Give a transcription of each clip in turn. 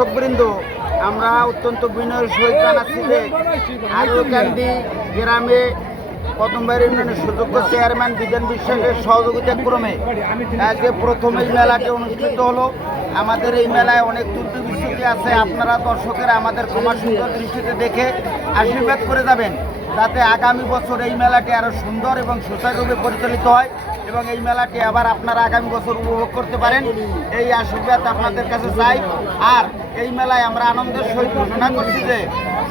দর্শকবৃন্দ, আমরা অত্যন্ত বিনয়ের সহিত জানাচ্ছি যে আরুকান্দি গ্রামে প্রথমবার ইউনিয়নের সুযোগ্য চেয়ারম্যান বিধান বিশ্বাসের সহযোগিতা ক্রমে আজকে প্রথম এই মেলাটি অনুষ্ঠিত হলো। আমাদের এই মেলায় অনেক ত্রুটি বিচ্যুতি আছে, আপনারা দর্শকেরা আমাদের ক্ষমা সুন্দর দৃষ্টিতে দেখে আশীর্বাদ করে যাবেন, যাতে আগামী বছর এই মেলাটি আরও সুন্দর এবং সুচারুরূপে পরিচালিত হয় এবং এই মেলাটি আবার আপনারা আগামী বছর উপভোগ করতে পারেন, এই আশীর্বাদ আপনাদের কাছে চাই। আর এই মেলায় আমরা আনন্দের সহিত ঘোষণা করছি যে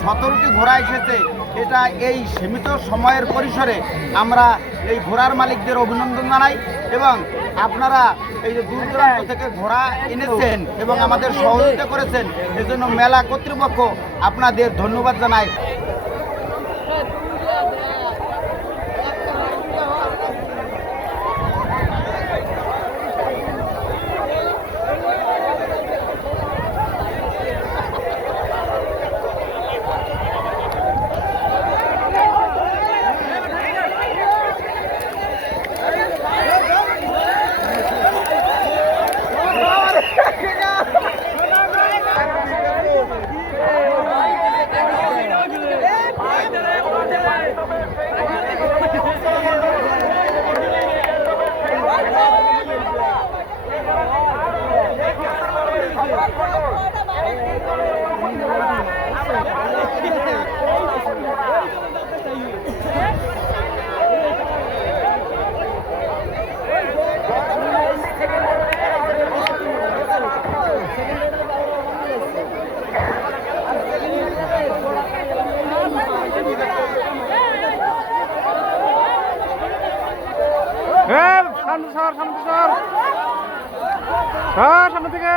17টি ঘোড়া এসেছে। এটা এই সীমিত সময়ের পরিসরে আমরা এই ঘোড়ার মালিকদের অভিনন্দন জানাই এবং আপনারা এই যে দূর দূরান্ত থেকে ঘোড়া এনেছেন এবং আমাদের সহযোগিতা করেছেন, এজন্য মেলা কর্তৃপক্ষ আপনাদের ধন্যবাদ জানাই। সামনে থেকে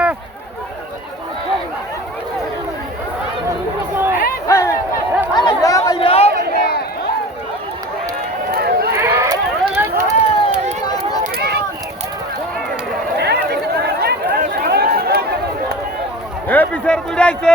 বিচার বুঝাইছে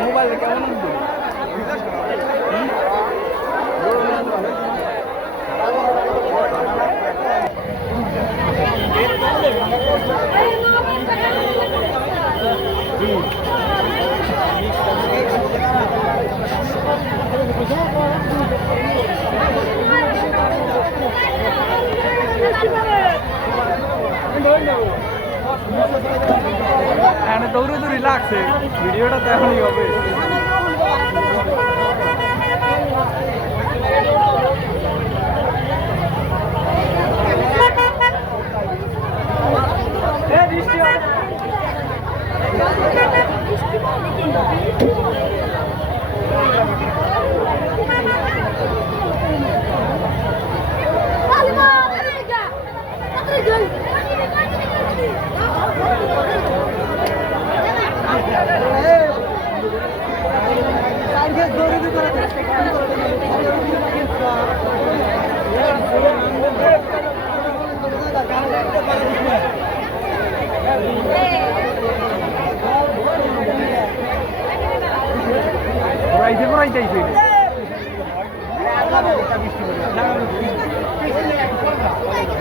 মোবাইল কেমন দৌড়ে লাগছে ভিডিওটা তো এখনই হবে। Right,